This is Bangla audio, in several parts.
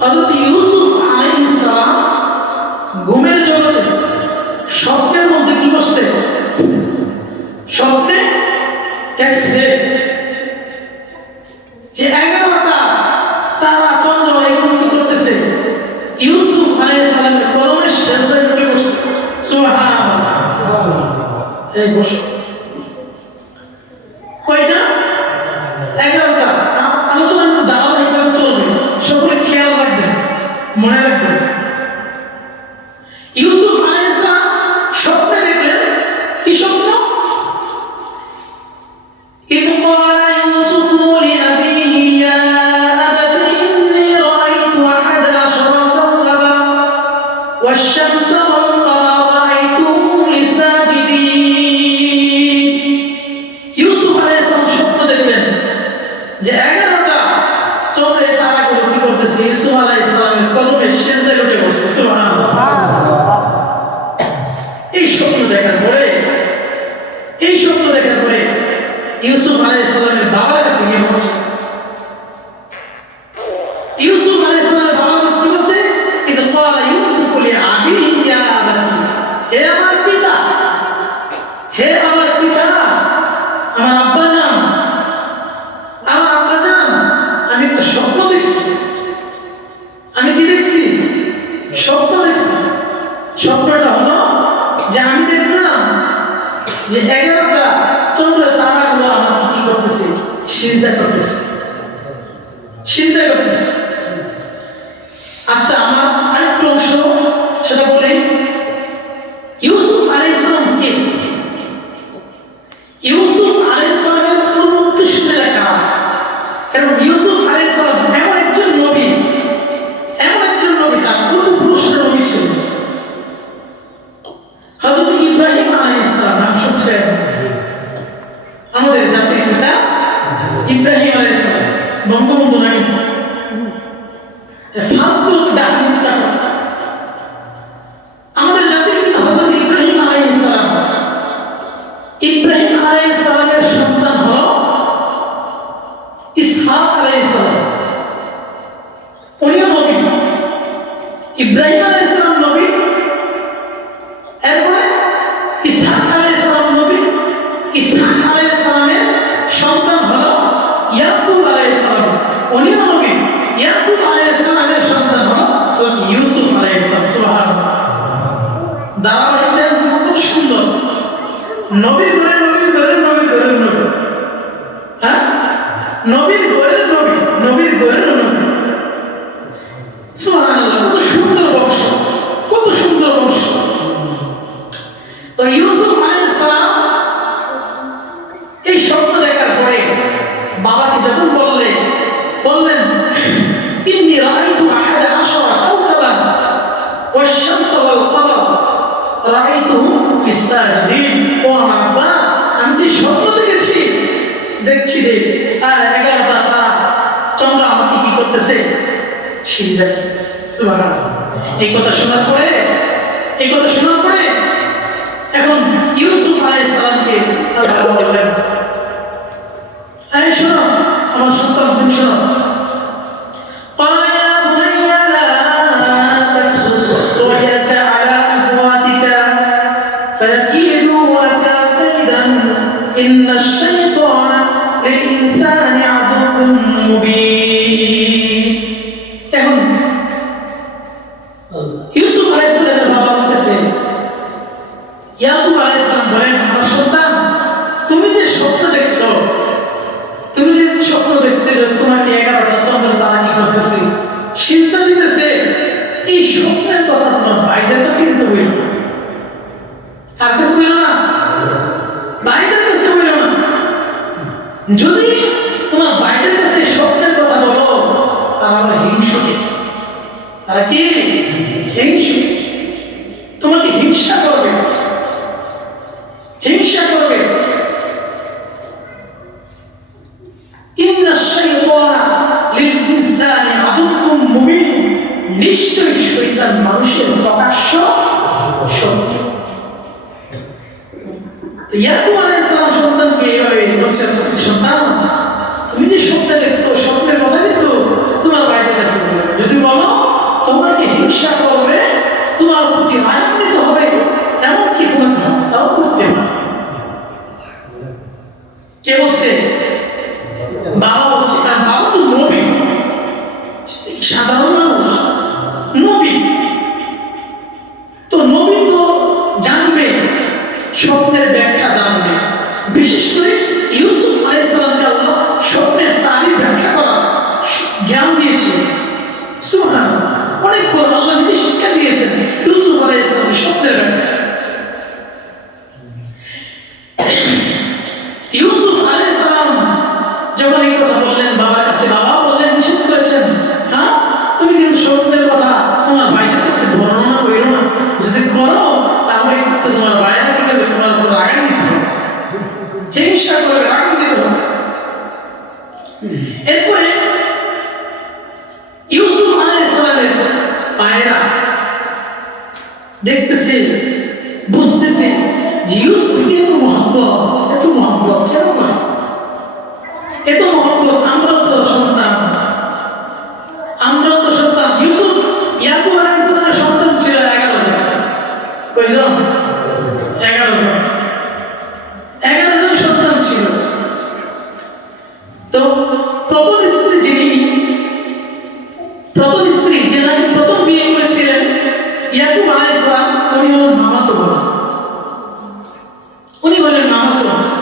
হযরত ইউসুফ আলাইহিস সালাম ঘুমের জগতে স্বপ্নের মধ্যে কি করছে? স্বপ্নে দেখছে যে 11টা তারা চন্দ্র এগুলো কি করতেছে? ইউসুফ আলাইহিস সালামের কদমের সেজদায় পড়ে বসছে। সুবহানাল্লাহ। এই বসো। কয়টা? 11টা। আলোচনা কিন্তু ধারাবাহিকভাবে চলবে, সকলে খেয়াল রাখবেন, মনে রাখবেন। ইউসুফ আলাইহিস সালাম স্বপ্নে দেখলেন, কি স্বপ্ন? إذ قال يوسف لأبيه يا أبت إني رأيت 11 كوكبا والشمس والقمر رأيتهم لي ساجدين। ইউসুফ আলাইহিস সালাম স্বপ্ন দেখলেন যে 11টা চন্দ্রের তারাগুলো কি করতেছে? ইউসুফ আলাইহিস সালামের কদমে সিজদায় উঠে বসছে। সুবহানাল্লাহ। এই স্বপ্ন দেখার পরে ইউসুফ আলাইহিস সালামের বাবার কাছে গিয়ে বলছে, ইউসুফ আলাইহিস সালামের বাবার কাছে কি বলছে? ইদ ক্বালা ইউসুফ লিআবিহি ইয়া আবাতি, হে আমার পিতা, হে আমার পিতা, আমার আব্বাজান, আমি একটা স্বপ্ন দেখছি। আমি কি দেখছি? স্বপ্ন দেখছি। স্বপ্নটা হলো যে আমি দেখলাম যে 11টা চন্দ্রের তারাগুলো আমাকে কি করতেছে? সিজদা করতেছে। আচ্ছা, আমার আরেকটা অংশ সেটা বলি। ইউসুফ আলাইহিস সালাম কে? ইউসুফ আলাইহিস সালামের কোন উদ্দেশ্য লেখা, কারণ ইউসুফ আলাইহিস সালাম এমন একজন নবী, তার কত পুরুষের নবী ছিল। হযরত ইব্রাহিম আলাইহিস সালাম, নাম শুনছেন? আমাদের জাতির পিতা ইব্রাহিম আলাইহিস সালাম, বঙ্গবন্ধু নাকি ফালতু ডাকমিথ্যা কথা। আমাদের জাতির পিতা হযরত ইব্রাহিম আলাইহিস সালাম, ইব্রাহিম আলাইহিস সালামের সন্তান হলো ইসহাক আলাইহিস সালাম। উনিও নবী। ইব্রাহিম আলাইহিস সালাম নবী, এরপরে ইসহাক আলাইহিস সালাম নবী। ইসহাক আলাইহিস সালামের সন্তান হলো ইয়াকুব আলাইহিস সালাম, উনিও নবী। ইয়াকুব আলাইহিস সালামের সন্তান হলো ইউসুফ আলাইহিস সালাম। সুবহানাল্লাহ। ধারাবাহিকতা কত সুন্দর! নবীর ঘরের নবী, হ্যাঁ, নবীর ঘরের নবী। সুবহানাল্লাহ। কত সুন্দর বংশ। তো ইউসুফ আলাইহিস সালাম এই স্বপ্ন দেখার পরে বাবাকে যখন বললেন ইন্নী রাআইতু 11 কাওকাবান ওয়াশ-শামসা ওয়াল-কামার রাআইতুহুম লি-সাজিদিন। ও আমার আব্বা, আমি যে স্বপ্ন দেখছি 11টা তারা চন্দ্র আমাকে কি করতেছে? সিজদা করতেছে। সুবহানাল্লাহ। এই কথা শোনার পরে এখন ইউসুফ আলাইহিস সালামকে আল্লাহ বললেন, এই শোনো আমার সন্তান, তুমি শোনো। قال يا بني لا تقصص رؤياك على أخواتك فيكيدوا لك كيدا إن الشيطان للإنسان عدو مبين। এখন ইউসুফ আলাইহিস সালামের বাবা বলতেছে, ইয়াকুব আলাইহিস সালাম বলেন, আমার সন্তান, তুমি যে স্বপ্ন দেখছো যে তোমাকে 11টা চন্দ্র তারা কি করতেছে? সিজদা দিতেছে। এই স্বপ্নের কথা তোমার ভাইদের কাছে কিন্তু বইল না। আর কাছে বইল না, ভাইদের কাছে বইল না। যদি তোমার ভাইদের কাছে স্বপ্নের কথা বলো, তারা হিংসুক। তারা কি? হিংসুক। তোমাকে হিংসা করবে। ইন্নাশ-শাইতানা লিল-ইনসানি আদুউম মুবিন। নিশ্চয়ই শয়তান মানুষের প্রকাশ্য শত্রু। তো ইয়াকুব আলাইহিস সালাম সন্তানকে এইভাবে নসিহত করতে, সন্তান, তুমি যে স্বপ্ন দেখছো, স্বপ্নের কথা কিন্তু তোমার ভাইদের কাছে বলো। যদি বলো হিংসা করবে, তোমার প্রতি রাগান্বিত হবে, এমনকি তোমাকে হত্যাও করতে পারে। কে বলছে? বাবা বলছে, কারণ বাবা তো নবী, সাধারণ মানুষ নবী, তো নবী তো জানবে, স্বপ্নের ব্যাখ্যা জানবে। বিশেষ করে ইউসুফ আলাইহিস সালামকে আল্লাহ স্বপ্নের তারিখ ব্যাখ্যা করার জ্ঞান দিয়েছিলেন। সুবহানাল্লাহ, অনেক বড় আল্লাহ নিজে শিক্ষা দিয়েছেন ইউসুফ আলাইহিস সালামকে স্বপ্নের ব্যাখ্যা। ইউসুফ আলাইহিস সালাম যখন এই কথা বললেন বাবার কাছে, বাবা বললেন, নিষেধ করেছেন, হ্যাঁ তুমি কিন্তু স্বপ্নের কথা তোমার ভাইয়ের কাছে বর্ণনা করো না, যদি করো তাহলে কিন্তু তোমার ভাইয়েরা কি করবে, তোমার উপর রাগান্বিত হবে, হিংসা করবে, রাগান্বিত হবে। এরপরে ইউসুফ আলাইহিস সালামের ভাইয়েরা দেখতেছে, বুঝতেছে যে ইউসুফকে এত মহব্বত কেন করে, এত মহব্বত, আমরাও তো সন্তান। ইউসুফ ইয়াকুব আলাইহিস সালামের সন্তান ছিল 11 জন। কয়জন? 11 জন। 11 জন সন্তান ছিল। তো প্রথম স্ত্রী যে নাকি প্রথম বিয়ে করেছিলেন ইয়াকুব আলাইহিস সালাম, উনি হলেন মামাতো বোন।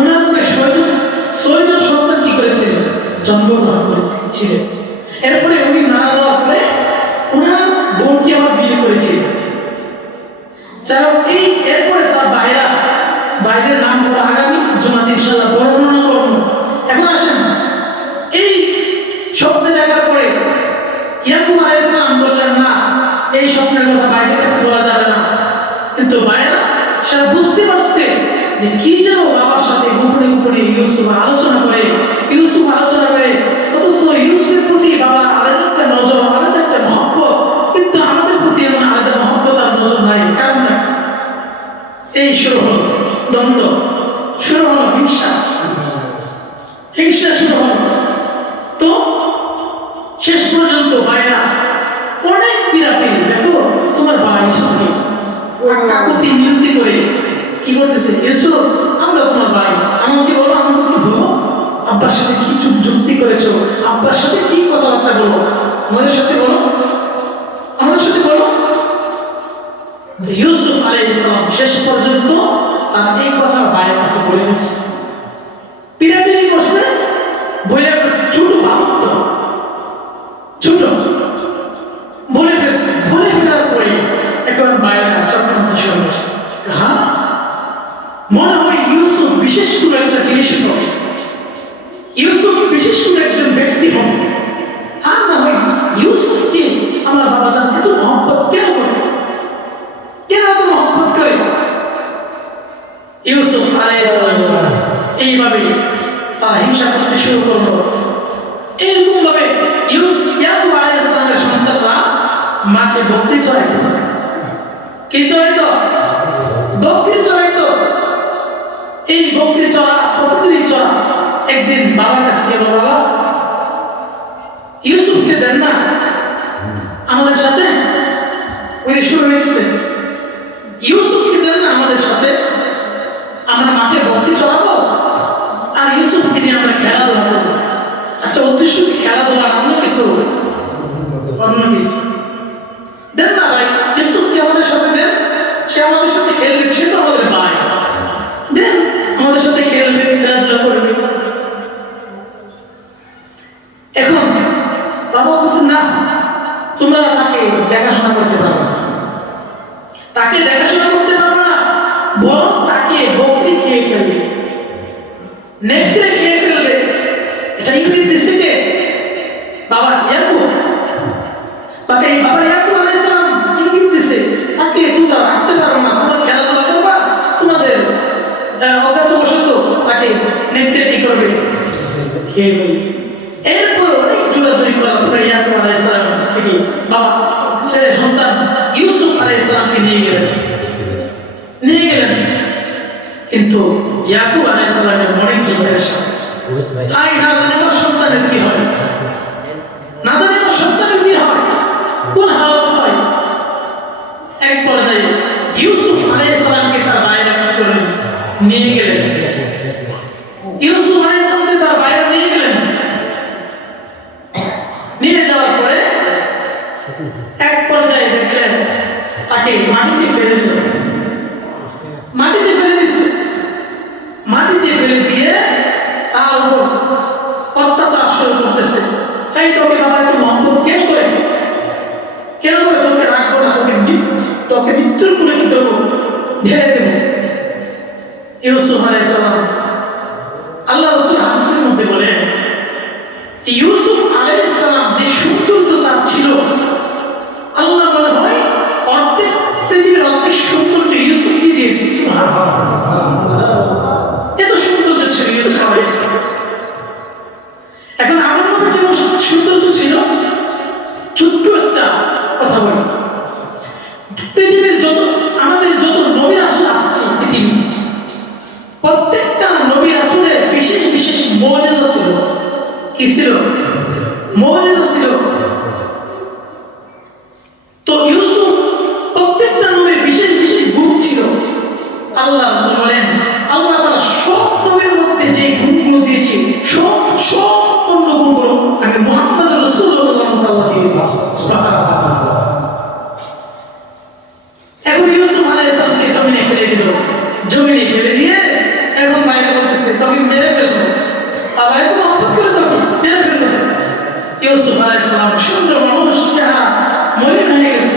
উনার করে 6 জন সন্তান কি করেছিলেন, জন্মগ্রহণ করেছিলেন। এরপরে উনি মারা যাওয়ার পরে ওনার বোনকে আবার বিয়ে করেছিলেন। এরপরে তার ভাইদের নাম বলে আগামী জুমাতে ইনশাআল্লাহ বর্ণনা করব। এখন আসেন, এই স্বপ্নে দেখার পরে ইয়াকুব আলাইহিস সালাম বললেন, না, এই স্বপ্নের কথা ভাইদের কাছে বলা যাবে না। কিন্তু ভাইরা সেটা বুঝতে পারছে যে কি যেন বাবার সাথে গোপনে ইউসুফ আলোচনা করে, অথচ ইউসুফের প্রতি বাবার আলাদা একটা নজর, আলাদা একটা মহব্বত, কিন্তু আমাদের প্রতি এমন আলাদা মহব্বত আর নজর নাই। কারণটা এই শুরু হলো দ্বন্দ্ব, শুরু হলো হিংসা শুরু হলো। তো শেষ পর্যন্ত ভাইরা অনেক বিরাপিরি, দেখো তোমার ভাই সঙ্গে কাকুতি মিনতি করে কি করতেছে, ইউসুফ আমরা তোমার ভাই, আমাকে বলো, আব্বার সাথে কি যুক্তি করেছো, আব্বার সাথে কি কথাবার্তা বলো, আমাদের সাথে বলো। ইউসুফ আলাইহিস সালাম শেষ পর্যন্ত তার এই কথা ভাইয়ের কাছে বলে দিচ্ছে, পিরাপিরি করছে, বলে ফেলছে, ছোট বলে ফেলার পরে এখন ভাইয়েরা চক্রান্ত শুরু করছে। হ্যাঁ, মনে হয় ইউসুফ বিশেষ কোনো একটা জিনিস হবে, ইউসুফ বিশেষ কোনো একজন ব্যক্তি হবে। আর না হয় ইউসুফকে আমার বাবা জান এত মহব্বত কেন এত মহব্বত করে। ইউসুফ আলাইহিস সালাম এইভাবে তারা হিংসা করতে শুরু করলো। এরকম ভাবে ইয়াকুব আলাইহিস সালামের সন্তানরা মাকে বকরি চড়াইতো। কি চড়াইতো? বকরি চড়াইতো। এই বকরি চড়া প্রতিদিনই চড়া। একদিন বাবার কাছে গেল, বাবা ইউসুফকে দেন না আমাদের সাথে, ওই যে শুরু হয়েছে, ইউসুফকে দেন না আমাদের সাথে, আমরা মাঠে বকরি চড়াবো আর ইউসুফকে নিয়ে আমরা খেলাধুলা করবো। আচ্ছা, উদ্দেশ্য খেলাধুলা, অন্য কিছু দেন না ভাই, ইউসুফকে আমাদের সাথে দেন, সে আমাদের সাথে খেলবে, সে তো আমাদের ভাই, দেন আমাদের সাথে খেলবে, খেলাধুলা করবে। এখন বাবা বলছেন, না, তোমরা তাকে দেখাশোনা করতে পারবে না, বরং তাকে বকরি খেয়ে ফেলবে, নেকড়ে খেয়ে ফেলবে। এটা ইঙ্গিত দিচ্ছে যে বাবা ইয়াকুব আলাইহিস সালাম ইঙ্গিত দিচ্ছে, তাকে তোমরা রাখতে পারো না, তোমরা খেলাধুলা করবা, তোমাদের অজ্ঞাতবশত তাকে নেকড়ে কি করবে, খেয়ে ফেলবে। এরপর অনেক জোরাজুরি করার পরে ইয়াকুব আলাইহিস সালাম থেকে বাবা ছেলে সন্তান ইউসুফ আলাইহিস সালামকে নিয়ে গেলেন। কিন্তু ইয়াকুব আলাইহিস সালামের মনে কি টেনশন, আই না জানি আমার সন্তানের কি হয়, কোন হালত হয়। ইউসুফ আলাইহিস সালামকে তার ভাইরা কি করলেন? নিয়ে গেলেন। ইউসুফ আলাইহিস সালামকে তার ভাইরা নিয়ে গেলেন। নিয়ে যাওয়ার পরে এক পর্যায়ে দেখলেন তাকে মাটিতে ফেলে দিল। মাটিতে ফেলে দিচ্ছে। মাটিতে ফেলে দিয়ে তার উপর অত্যাচার শুরু করতেছে। এই তোকে বাবা একটু মহব্বত কেন করে? কেন করে তোকে রাখবো না? তোকে মৃত্যুর করে কি করবো? ঢেলে দেবো। ইউসুফ আলাইহিস সালাম আল্লাহ রাসূল হাদিসের মধ্যে বলেন ইউসুফ আলাইহিস সালাম যে সৌন্দর্য তার ছিল, আল্লাহ বলে হয় অর্ধেক পৃথিবীর অর্ধেক সৌন্দর্য ইউসুফকে দিয়েছে। এত সৌন্দর্য ছিল ইউসুফ আলাইহিস সালাম। এখন আমার মধ্যে যেমন সৌন্দর্য ছিল, ছোট্ট একটা কথা বলি, পৃথিবীর আমাদের যত নবী রাসূল আসছে পৃথিবীতে, প্রত্যেকটা নবী রাসূলের বিশেষ বিশেষ মুজিজা ছিল। কি ছিল? মুজিজা ছিল। তো ইউসুফ প্রত্যেকটা নবীর বিশেষ বিশেষ গুণ ছিল। আল্লাহ রাসূল বলেন আল্লাহ তাআলা সব নবীর মধ্যে যে গুণগুলো দিয়েছে সব গুণগুলো আমি মুহাম্মদ রাসূলুল্লাহ সাল্লাল্লাহু আলাইহি ওয়াসাল্লাম। এখন ইউসুফ আলাইহিস সালামকে জমিনে ফেলে দিল। জমিনে ফেলে দিয়ে এখন বাইরে বলতেছে তোকে মেরে ফেলবো। বাবা এত মহব্বত করে তোকে মেরে ফেলবো। ইউসুফ আলাইহিস সালাম সুন্দর মানুষ, চেহারা মলিন হয়ে গেছে।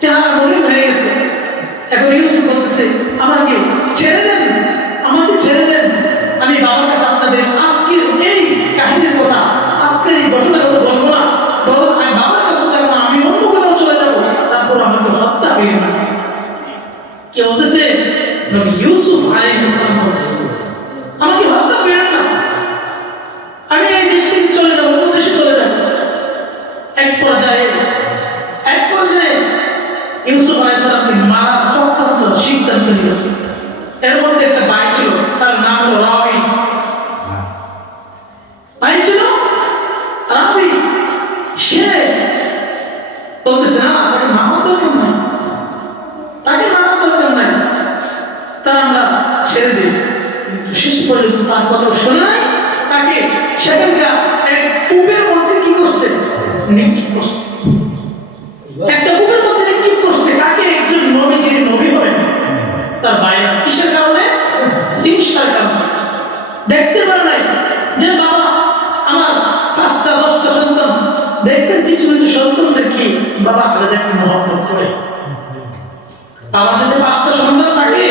চেহারা মলিন হয়ে গেছে। এখন ইউসুফ বলতেছে আমাকে ছেড়ে দেন, আমাকে ছেড়ে দেন। আমি বাবার কাছে আপনাদের আজকের এই কাহিনীর কথা, আজকের এই ঘটনার কথা বলবো না, বরং আমি বাবার কাছে যাবো না, আমি অন্য কোথাও চলে যাবো, তারপর আমাকে হত্যা করে না। কে বলতেছে? নবী ইউসুফ আলাইহিস সালাম বলতেছে আমাকে হত্যা করেন না, আমি এই দেশ থেকে চলে যাবো, অন্য দেশে চলে যাবো। এক পর্যায়ে ইউসুফ আলাইহিস সালামকে মারার চক্রান্ত সিদ্ধান্ত নিল। এর মধ্যে একটা ভাই ছিল, তার নাম হলো রাবি। ভাই ছিল রাবি। সে বলতেছে না তাকে মারার দরকার নাই, তাকে মারার দরকার নাই, তারা আমরা ছেড়ে দিই। শেষ পর্যন্ত তার কথা শোনে নাই, তাকে সেখানকার এক কূপের মধ্যে কি করছে? নিক্ষেপ করছে। একটা কূপের মধ্যে নিক্ষেপ করছে। তাকে একজন নবী, যিনি নবী হবেন, তার ভাইরা কিসের কারণে? হিংসার কারণে। দেখতে পারে নাই যে বাবা আমার 5টা 10টা সন্তান, দেখবেন কিছু কিছু সন্তানদের কি বাবা আলাদা একটা মহব্বত করে। আমার যদি 5টা সন্তান থাকে,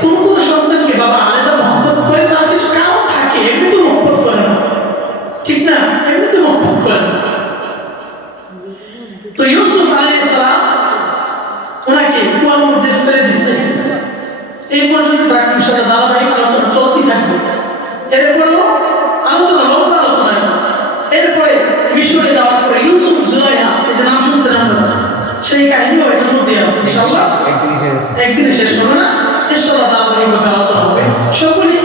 কোন কোন সন্তানকে বাবা আলাদা মহব্বত করে, তার কিছু কারণ থাকে, এমনি তো মহব্বত করে না, ঠিক না? এমনি তো মহব্বত করে না। তো ইউসুফ আলাইহিস সালাম ওনাকে কুয়ার মধ্যে ফেলে দিচ্ছে। এই পর্যন্ত থাকবে, ইনশাআল্লাহ ধারাবাহিক আলোচনা চলতেই থাকবে। এরপরেও আলোচনা, লম্বা আলোচনা। এরপরে মিশরে যাওয়ার পরে ইউসুফ জুলাইহা, এই যে নাম শুনছেন আমরা, সেই কাহিনীও এটার মধ্যে আছে। ইনশাআল্লাহ একদিনে শেষ হবে না, ইনশাআল্লাহ ধারাবাহিকভাবে আলোচনা হবে। সকলেই